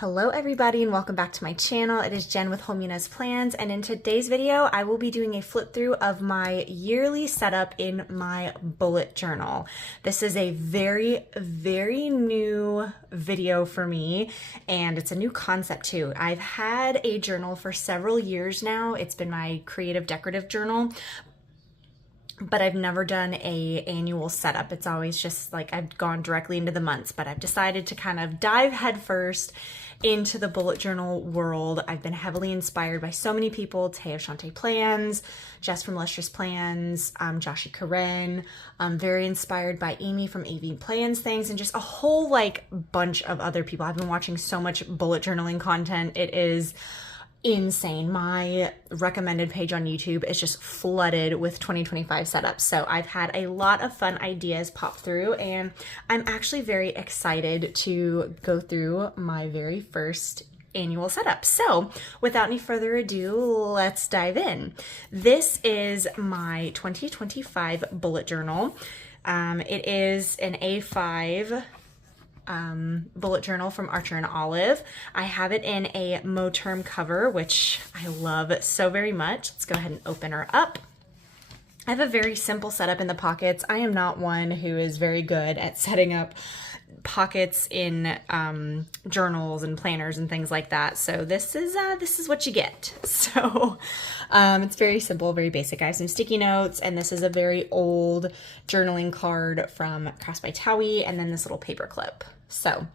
Hello everybody and welcome back to my channel. It is Jen with LustrousPlans, and in today's video I will be doing a flip through of my yearly setup in my bullet journal. This is a very new video for me, and it's a new concept too. I've had a journal for several years now. It's been my creative decorative journal, but I've never done a annual setup. It's always just like I've gone directly into the months, but I've decided to kind of dive headfirst into the bullet journal world. I've been heavily inspired by so many people: Shawnteplans, Jess from LustrousPlans, JKCREATESCO. I'm very inspired by Amy from amyplansthings, and just a whole bunch of other people. I've been watching so much bullet journaling content. It is insane. My recommended page on YouTube is just flooded with 2025 setups. So I've had a lot of fun ideas pop through, and I'm actually very excited to go through my very first annual setup. So without any further ado, let's dive in. This is my 2025 bullet journal. It is an A5 bullet journal from Archer and Olive. I have it in a Moterm cover, which I love so very much. Let's go ahead and open her up. I have a very simple setup in the pockets. I am not one who is very good at setting up pockets in journals and planners and things like that. So this is what you get. So it's very simple, very basic. I have some sticky notes, and this is a very old journaling card from Crafts by Towie, and then this little paper clip. So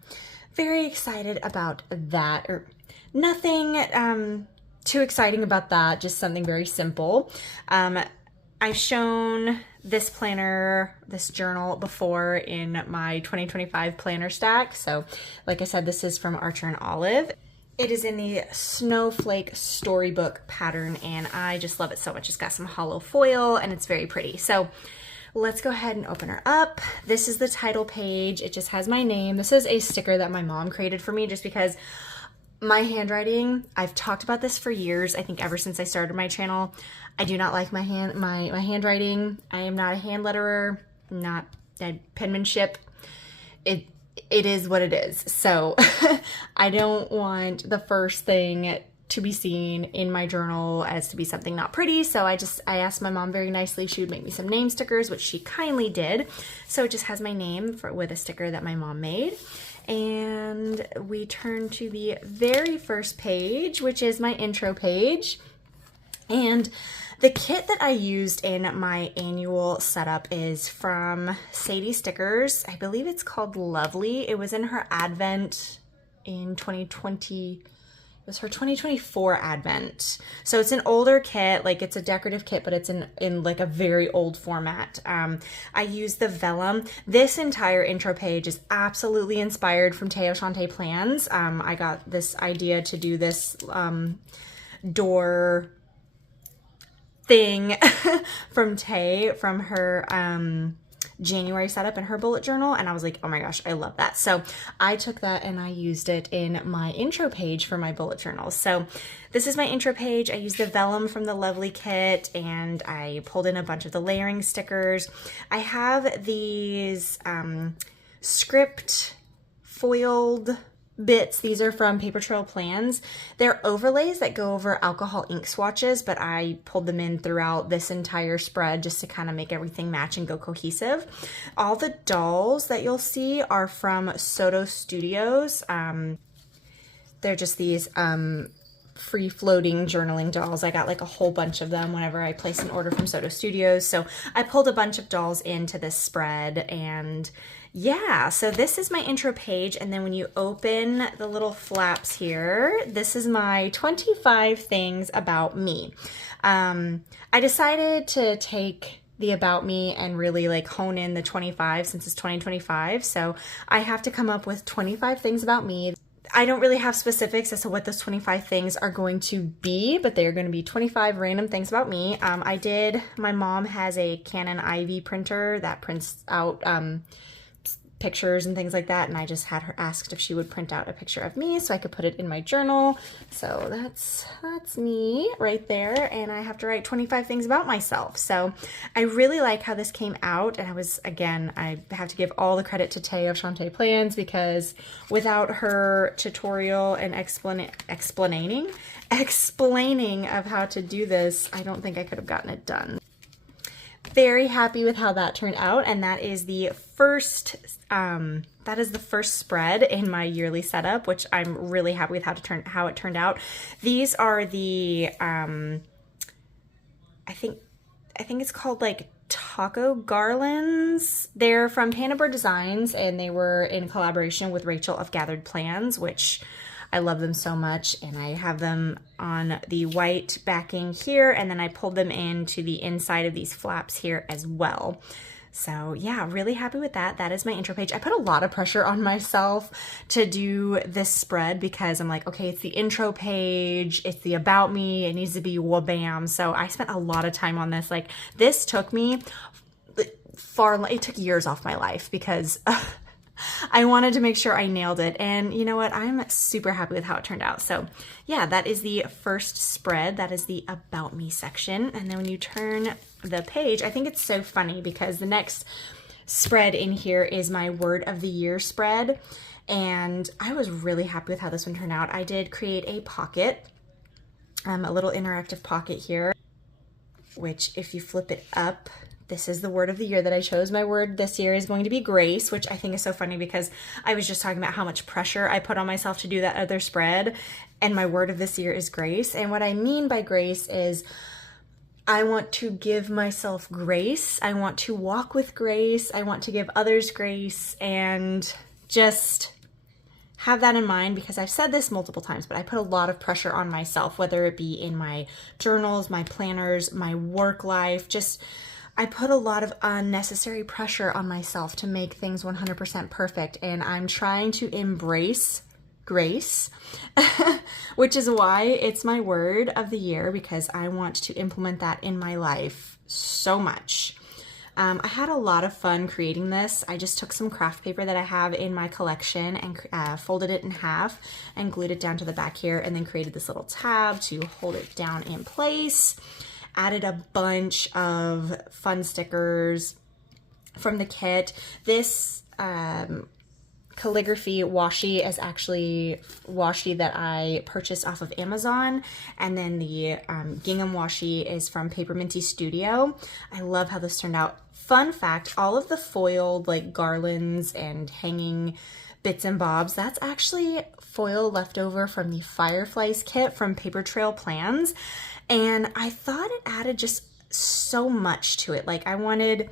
very excited about that. Or nothing too exciting about that, just something very simple. I've shown this planner, this journal before in my 2025 planner stack. So like I said, this is from Archer and Olive. It is in the snowflake storybook pattern, and I just love it so much. It's got some hollow foil and it's very pretty. So let's go ahead and open her up. This is the title page. It just has my name. This is a sticker that my mom created for me just because my handwriting, I've talked about this for years. I think ever since I started my channel, I do not like my handwriting. I am not a hand letterer, not a penmanship. It is what it is. So I don't want the first thing to be seen in my journal as to be something not pretty. So I asked my mom very nicely if she would make me some name stickers, which she kindly did. So it just has my name with a sticker that my mom made. And we turn to the very first page, which is my intro page. And the kit that I used in my annual setup is from Sadie Stickers. I believe it's called Lovely. It was in her Advent in 2020. It was her 2024 Advent. So it's an older kit, like it's a decorative kit, but it's in like a very old format. I used the vellum. This entire intro page is absolutely inspired from Shawnteplans. I got this idea to do this door thing from from her January setup in her bullet journal, and I was like, oh my gosh, I love that. So I took that and I used it in my intro page for my bullet journal. So this is my intro page. I used the vellum from the Lovely kit, and I pulled in a bunch of the layering stickers. I have these script foiled bits. These are from Paper Trail Plans. They're overlays that go over alcohol ink swatches, but I pulled them in throughout this entire spread just to kind of make everything match and go cohesive. All the dolls that you'll see are from Soto Studios. They're just these free-floating journaling dolls. I got like a whole bunch of them whenever I placed an order from Soto Studios. So I pulled a bunch of dolls into this spread, and yeah, so this is my intro page, and then when you open the little flaps here, this is my 25 things about me. I decided to take the about me and really like hone in the 25 since it's 2025. So I have to come up with 25 things about me. I don't really have specifics as to what those 25 things are going to be, but they are going to be 25 random things about me. My mom has a Canon IV printer that prints out pictures and things like that, and I just had her asked if she would print out a picture of me so I could put it in my journal. So that's me right there, and I have to write 25 things about myself. So I really like how this came out, and I have to give all the credit to Tay of Shawnteplans, because without her tutorial and explaining of how to do this, I don't think I could have gotten it done. Very happy with how that turned out, and that is the first spread in my yearly setup, which I'm really happy with how it turned out. These are the I think it's called like taco garlands. They're from Tombow Designs, and they were in collaboration with Rachel of Gathered Plans, which I love them so much, and I have them on the white backing here, and then I pulled them into the inside of these flaps here as well. So yeah, really happy with that. That is my intro page. I put a lot of pressure on myself to do this spread because I'm like, okay, it's the intro page, it's the about me, it needs to be wha-bam. So I spent a lot of time on this. Like, this took me it took years off my life because I wanted to make sure I nailed it, and you know what? I'm super happy with how it turned out. So yeah, that is the first spread. That is the About Me section. And then when you turn the page, I think it's so funny because the next spread in here is my Word of the Year spread, and I was really happy with how this one turned out. I did create a pocket, a little interactive pocket here, which if you flip it up, this is the word of the year that I chose. My word this year is going to be grace, which I think is so funny because I was just talking about how much pressure I put on myself to do that other spread, and my word of this year is grace. And what I mean by grace is I want to give myself grace. I want to walk with grace. I want to give others grace, and just have that in mind, because I've said this multiple times, but I put a lot of pressure on myself, whether it be in my journals, my planners, my work life, I put a lot of unnecessary pressure on myself to make things 100% perfect, and I'm trying to embrace grace, which is why it's my word of the year, because I want to implement that in my life so much. I had a lot of fun creating this. I just took some craft paper that I have in my collection and folded it in half and glued it down to the back here, and then created this little tab to hold it down in place. Added a bunch of fun stickers from the kit. This calligraphy washi is actually washi that I purchased off of Amazon, and then the gingham washi is from Paper Minty Studio. I love how this turned out. Fun fact, all of the foiled like garlands and hanging bits and bobs, that's actually foil leftover from the Fireflies kit from Paper Trail Plans. And I thought it added just so much to it. Like, I wanted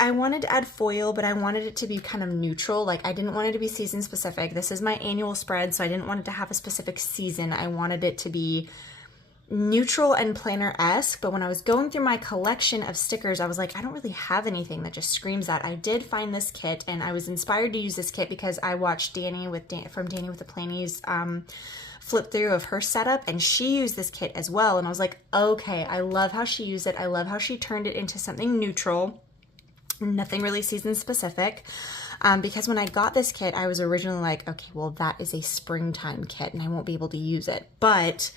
to add foil, but I wanted it to be kind of neutral. Like, I didn't want it to be season specific. This is my annual spread, so I didn't want it to have a specific season. I wanted it to be neutral and planner-esque. But when I was going through my collection of stickers, I was like, I don't really have anything that just screams that. I did find this kit, and I was inspired to use this kit because I watched from daniwithaplani's flip through of her setup, and she used this kit as well, and I was like, okay, I love how she used it. I love how she turned it into something neutral, nothing really season specific, because when I got this kit, I was originally like, okay, well, that is a springtime kit and I won't be able to use it, but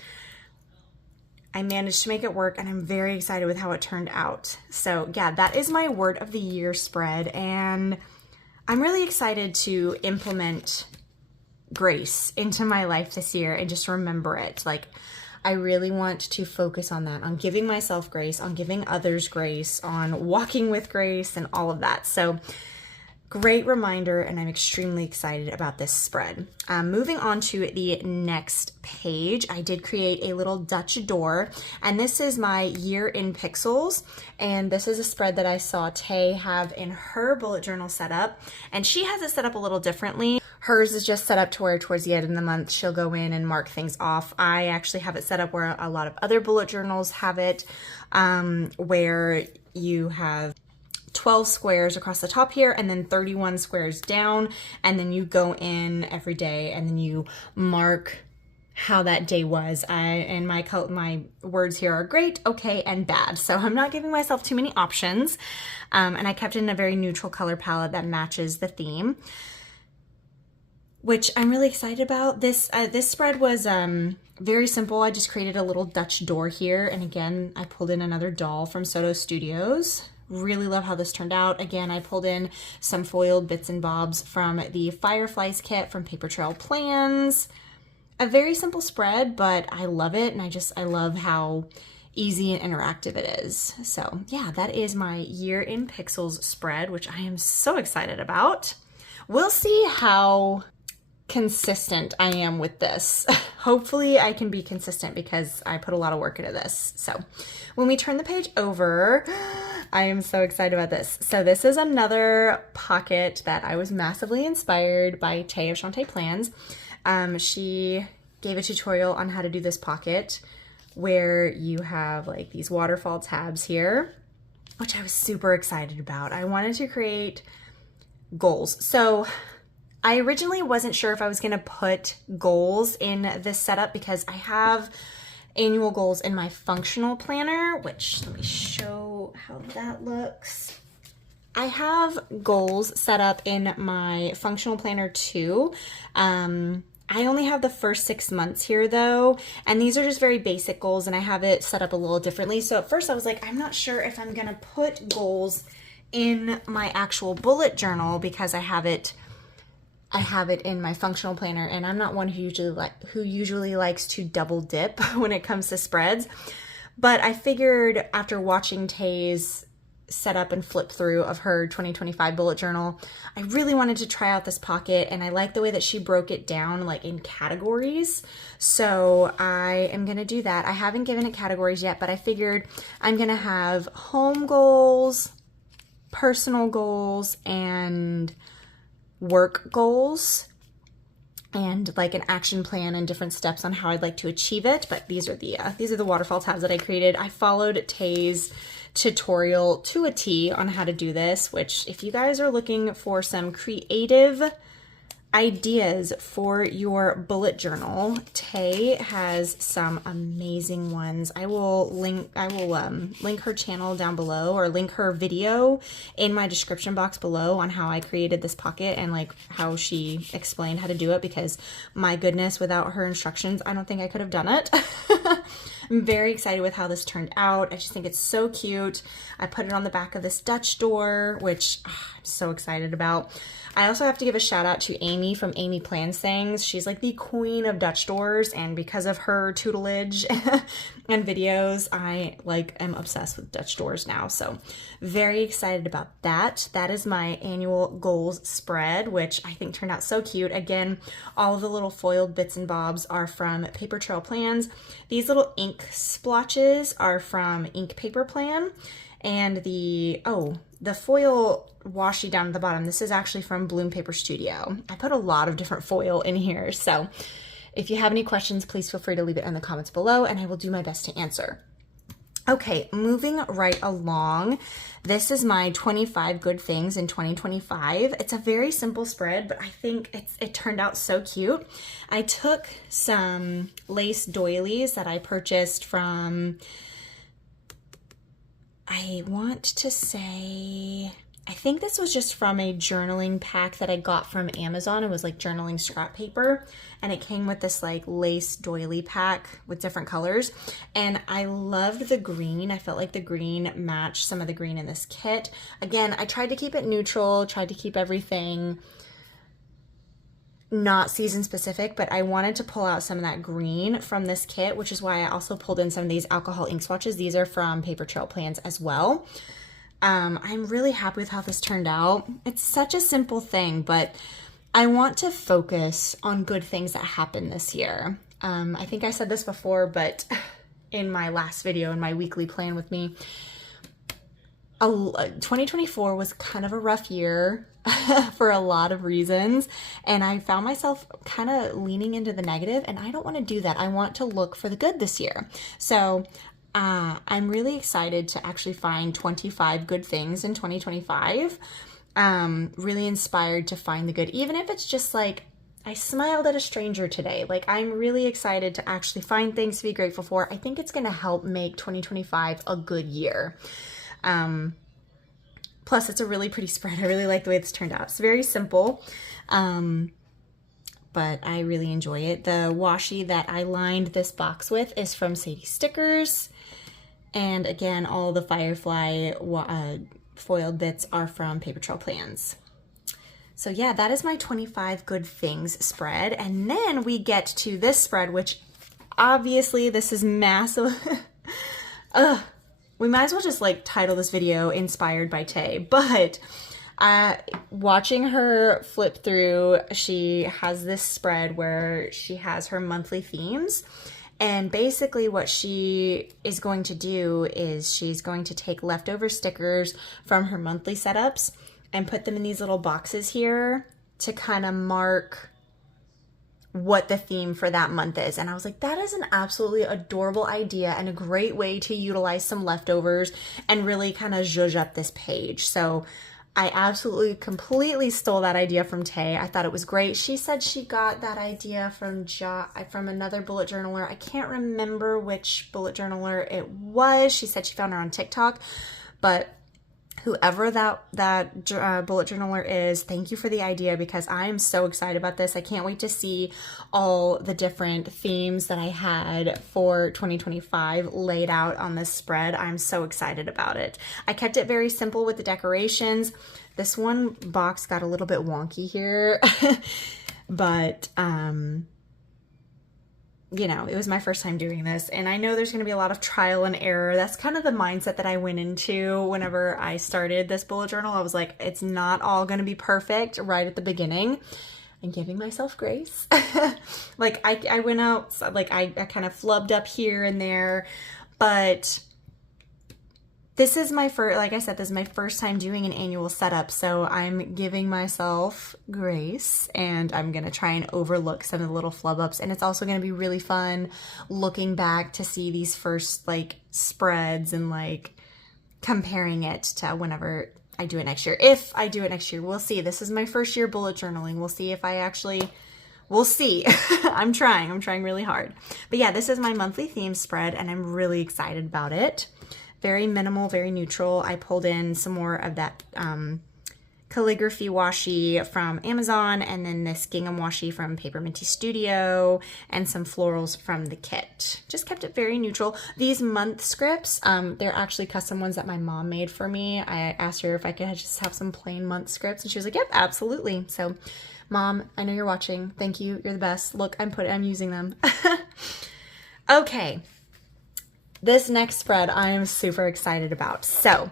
I managed to make it work, and I'm very excited with how it turned out. So yeah, that is my word of the year spread, and I'm really excited to implement grace into my life this year and just remember it. Like, I really want to focus on that, on giving myself grace, on giving others grace, on walking with grace, and all of that. So great reminder, and I'm extremely excited about this spread. Moving on to the next page, I did create a little Dutch door, and this is my year in pixels, and this is a spread that I saw Tay have in her bullet journal setup, and she has it set up a little differently. Hers is just set up to where towards the end of the month she'll go in and mark things off. I actually have it set up where a lot of other bullet journals have it, where you have 12 squares across the top here and then 31 squares down, and then you go in every day and then you mark how that day was. And my words here are great, okay, and bad. So I'm not giving myself too many options. And I kept it in a very neutral color palette that matches the theme, which I'm really excited about. This spread was very simple. I just created a little Dutch door here. And again, I pulled in another doll from Soto Studios. Really love how this turned out. Again, I pulled in some foiled bits and bobs from the Fireflies kit from Paper Trail Plans. A very simple spread, but I love it. And I love how easy and interactive it is. So yeah, that is my Year in Pixels spread, which I am so excited about. We'll see how consistent I am with this. Hopefully I can be consistent because I put a lot of work into this. So when we turn the page over, I am so excited about this. So this is another pocket that I was massively inspired by Tay of Shawnteplans. She gave a tutorial on how to do this pocket where you have like these waterfall tabs here, which I was super excited about. I wanted to create goals. So I originally wasn't sure if I was going to put goals in this setup because I have annual goals in my functional planner, which let me show how that looks. I have goals set up in my functional planner too. I only have the first 6 months here though, and these are just very basic goals and I have it set up a little differently. So at first I was like, I'm not sure if I'm going to put goals in my actual bullet journal because I have it in my functional planner, and I'm not one who usually likes to double dip when it comes to spreads. But I figured after watching Tay's setup and flip through of her 2025 bullet journal, I really wanted to try out this pocket, and I like the way that she broke it down like in categories. So I am gonna do that. I haven't given it categories yet, but I figured I'm gonna have home goals, personal goals, and work goals, and like an action plan and different steps on how I'd like to achieve it. But these are the waterfall tabs that I created. I followed Tay's tutorial to a T on how to do this, which if you guys are looking for some creative ideas for your bullet journal, Tay has some amazing ones. I will link her channel down below, or link her video in my description box below on how I created this pocket and like how she explained how to do it, because my goodness, without her instructions, I don't think I could have done it. I'm very excited with how this turned out. I just think it's so cute. I put it on the back of this Dutch door, which I'm so excited about. I also have to give a shout out to Amy from amyplansthings. She's like the queen of Dutch doors, and because of her tutelage and videos, I am obsessed with Dutch doors now. So very excited about that. That is my annual goals spread, which I think turned out so cute. Again, all of the little foiled bits and bobs are from Paper Trail Plans. These little ink splotches are from Ink Paper Plan. And the foil washi down at the bottom, this is actually from Bloom Paper Studio. I put a lot of different foil in here, so if you have any questions, please feel free to leave it in the comments below and I will do my best to answer. Okay, moving right along. This is my 25 good things in 2025. It's a very simple spread, but I think it turned out so cute. I took some lace doilies that I purchased from, I want to say, I think this was just from a journaling pack that I got from Amazon. It was like journaling scrap paper, and it came with this like lace doily pack with different colors. And I loved the green. I felt like the green matched some of the green in this kit. Again, I tried to keep it neutral, tried to keep everything not season specific, but I wanted to pull out some of that green from this kit, which is why I also pulled in some of these alcohol ink swatches. These are from Paper Trail Plans as well. I'm really happy with how this turned out. It's such a simple thing, but I want to focus on good things that happened this year. I think I said this before, but in my last video, in my weekly plan with me, 2024 was kind of a rough year for a lot of reasons, and I found myself kind of leaning into the negative, and I don't want to do that. I want to look for the good this year. So I'm really excited to actually find 25 good things in 2025. Really inspired to find the good, even if it's just like I smiled at a stranger today. Like, I'm really excited to actually find things to be grateful for. I think it's going to help make 2025 a good year. Plus, it's a really pretty spread. I really like the way this turned out. It's very simple, but I really enjoy it. The washi that I lined this box with is from Sadie Stickers. And again, all the Firefly foiled bits are from Paper Trail Plans. So yeah, that is my 25 good things spread. And then we get to this spread, which obviously this is massive. We might as well just like title this video Inspired by Tay, but watching her flip through, she has this spread where she has her monthly themes. And basically what she is going to do is she's going to take leftover stickers from her monthly setups and put them in these little boxes here to kind of mark what the theme for that month is. And I was like, that is an absolutely adorable idea and a great way to utilize some leftovers and really kind of zhuzh up this page. So I absolutely completely stole that idea from Tay. I thought it was great. She said she got that idea from another bullet journaler. I can't remember which bullet journaler it was. She said she found her on TikTok, but whoever that bullet journaler is, thank you for the idea, because I am so excited about this. I can't wait to see all the different themes that I had for 2025 laid out on this spread. I'm so excited about it. I kept it very simple with the decorations. This one box got a little bit wonky here, but you know, it was my first time doing this, and I know there's going to be a lot of trial and error. That's kind of the mindset that I went into whenever I started this bullet journal. I was like, it's not all going to be perfect right at the beginning. I'm giving myself grace. Like I went out, like I kind of flubbed up here and there, but this is my first, like I said, this is my first time doing an annual setup, so I'm giving myself grace, and I'm going to try and overlook some of the little flub ups, and it's also going to be really fun looking back to see these first, like, spreads and, like, comparing it to whenever I do it next year. If I do it next year, we'll see. This is my first year bullet journaling. We'll see if I actually... We'll see. I'm trying really hard. But yeah, this is my monthly theme spread, and I'm really excited about it. Very minimal, very neutral. I pulled in some more of that calligraphy washi from Amazon, and then this gingham washi from Paper Minty Studio, and some florals from the kit. Just kept it very neutral. These month scripts, they're actually custom ones that my mom made for me. I asked her if I could just have some plain month scripts, and she was like, yep, absolutely. So Mom, I know you're watching. Thank you. You're the best. Look, I'm using them. Okay. This next spread I am super excited about. So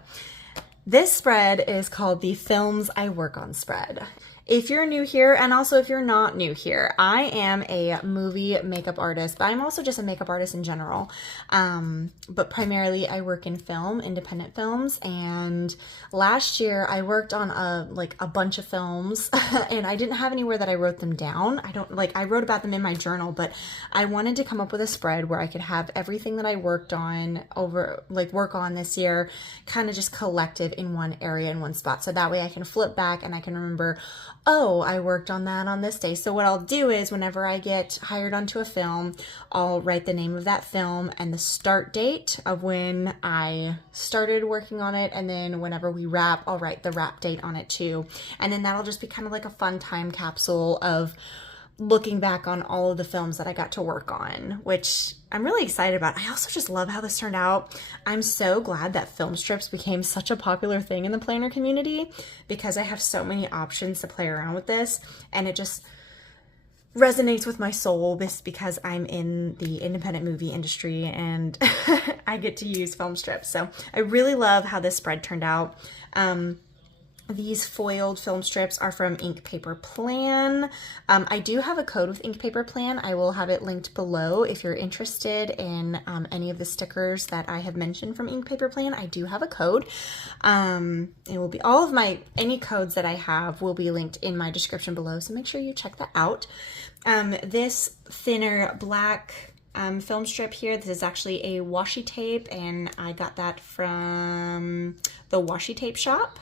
this spread is called the Films I Work On spread. If you're new here, and also if you're not new here, I am a movie makeup artist, but I'm also just a makeup artist in general. But primarily I work in film, independent films, and last year I worked on a bunch of films and I didn't have anywhere that I wrote them down. I wrote about them in my journal, but I wanted to come up with a spread where I could have everything that I worked on work on this year kind of just collected in one area in one spot. So that way I can flip back and I can remember, oh, I worked on that on this day. So what I'll do is whenever I get hired onto a film, I'll write the name of that film and the start date of when I started working on it. And then whenever we wrap, I'll write the wrap date on it too. And then that'll just be kind of like a fun time capsule of looking back on all of the films that I got to work on, which I'm really excited about. I also just love how this turned out. I'm so glad that film strips became such a popular thing in the planner community, because I have so many options to play around with this, and it just resonates with my soul because I'm in the independent movie industry and I get to use film strips. So I really love how this spread turned out. These foiled film strips are from Ink Paper Plan. I do have a code with Ink Paper Plan. I will have it linked below if you're interested in any of the stickers that I have mentioned from Ink Paper Plan. I do have a code. It will be any codes that I have will be linked in my description below, so make sure you check that out. This thinner black film strip here, this is actually a washi tape, and I got that from the washi tape shop.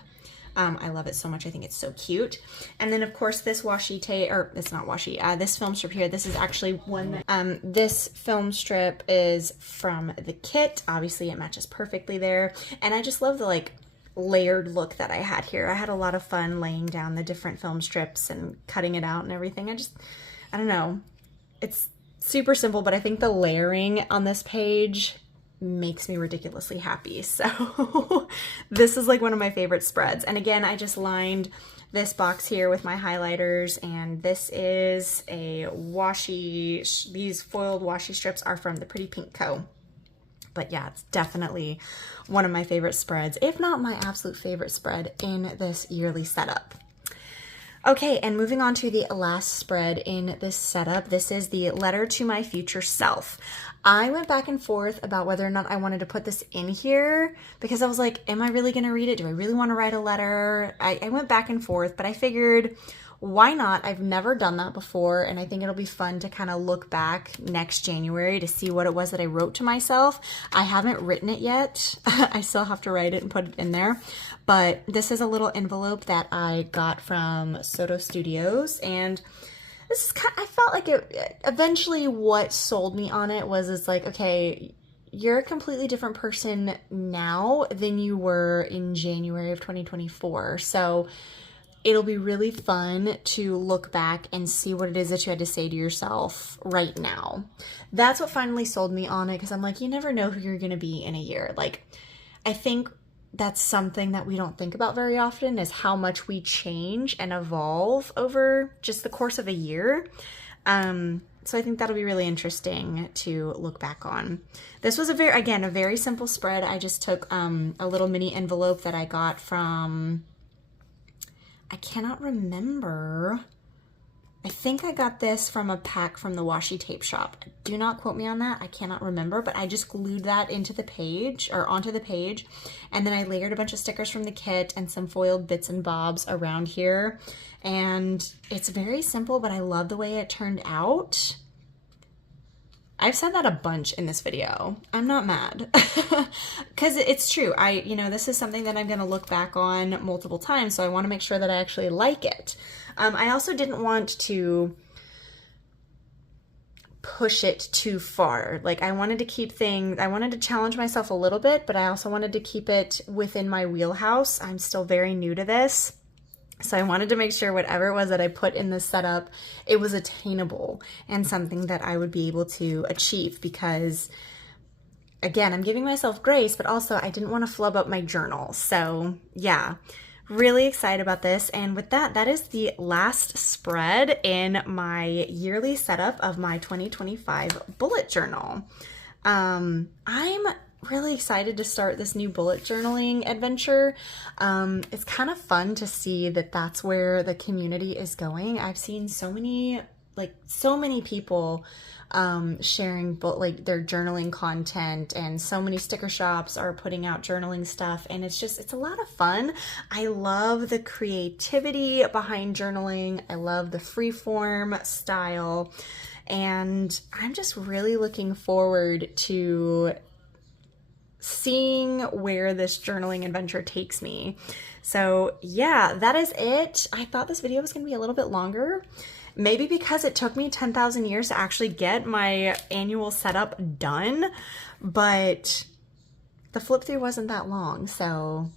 I love it so much. I think it's so cute. And then of course this washi tape, or it's not washi, this film strip here, this is actually one that, this film strip is from the kit. Obviously it matches perfectly there. And I just love the like layered look that I had here. I had a lot of fun laying down the different film strips and cutting it out and everything. I don't know. It's super simple, but I think the layering on this page makes me ridiculously happy. So this is like one of my favorite spreads. And again, I just lined this box here with my highlighters, and this is a washi, these foiled washi strips are from the Pretty Pink Co. But yeah, it's definitely one of my favorite spreads, if not my absolute favorite spread in this yearly setup. Okay, and moving on to the last spread in this setup, this is the Letter to My Future Self. I went back and forth about whether or not I wanted to put this in here because I was like, am I really gonna read it? Do I really wanna write a letter? I went back and forth, but I figured, why not? I've never done that before, and I think it'll be fun to kind of look back next January to see what it was that I wrote to myself. I haven't written it yet. I still have to write it and put it in there. But this is a little envelope that I got from Soto Studios, and this is kind of, I felt like it eventually what sold me on it was it's like, okay, you're a completely different person now than you were in January of 2024. So it'll be really fun to look back and see what it is that you had to say to yourself right now. That's what finally sold me on it, because I'm like, you never know who you're going to be in a year. Like, I think that's something that we don't think about very often, is how much we change and evolve over just the course of a year. So I think that'll be really interesting to look back on. This was a very simple spread. I just took a little mini envelope that I got from, I cannot remember. I think I got this from a pack from the washi tape shop. Do not quote me on that. I cannot remember, but I just glued that into the page, or onto the page. And then I layered a bunch of stickers from the kit and some foiled bits and bobs around here. And it's very simple, but I love the way it turned out. I've said that a bunch in this video. I'm not mad because it's true. This is something that I'm going to look back on multiple times. So I want to make sure that I actually like it. I also didn't want to push it too far. Like, I wanted to keep things, I wanted to challenge myself a little bit, but I also wanted to keep it within my wheelhouse. I'm still very new to this. So I wanted to make sure whatever it was that I put in this setup, it was attainable and something that I would be able to achieve, because again, I'm giving myself grace, but also I didn't want to flub up my journal. So yeah, really excited about this. And with that, that is the last spread in my yearly setup of my 2025 bullet journal. I'm really excited to start this new bullet journaling adventure. It's kind of fun to see that that's where the community is going. I've seen so many people sharing their journaling content, and so many sticker shops are putting out journaling stuff, and it's a lot of fun. I love the creativity behind journaling. I love the freeform style, and I'm just really looking forward to seeing where this journaling adventure takes me. So yeah, that is it. I thought this video was going to be a little bit longer, maybe because it took me 10,000 years to actually get my annual setup done, but the flip through wasn't that long. So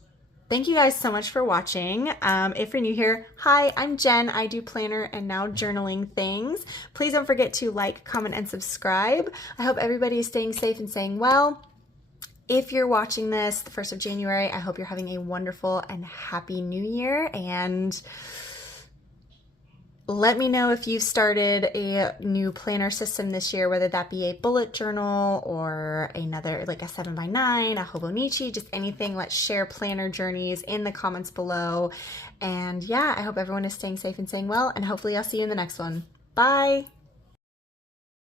thank you guys so much for watching. If you're new here, hi, I'm Jen. I do planner and now journaling things. Please don't forget to like, comment, and subscribe. I hope everybody is staying safe and staying well. If you're watching this the 1st of January, I hope you're having a wonderful and happy new year, and let me know if you've started a new planner system this year, whether that be a bullet journal or another, like a 7x9, a Hobonichi, just anything. Let's share planner journeys in the comments below. And yeah, I hope everyone is staying safe and staying well, and hopefully I'll see you in the next one. Bye.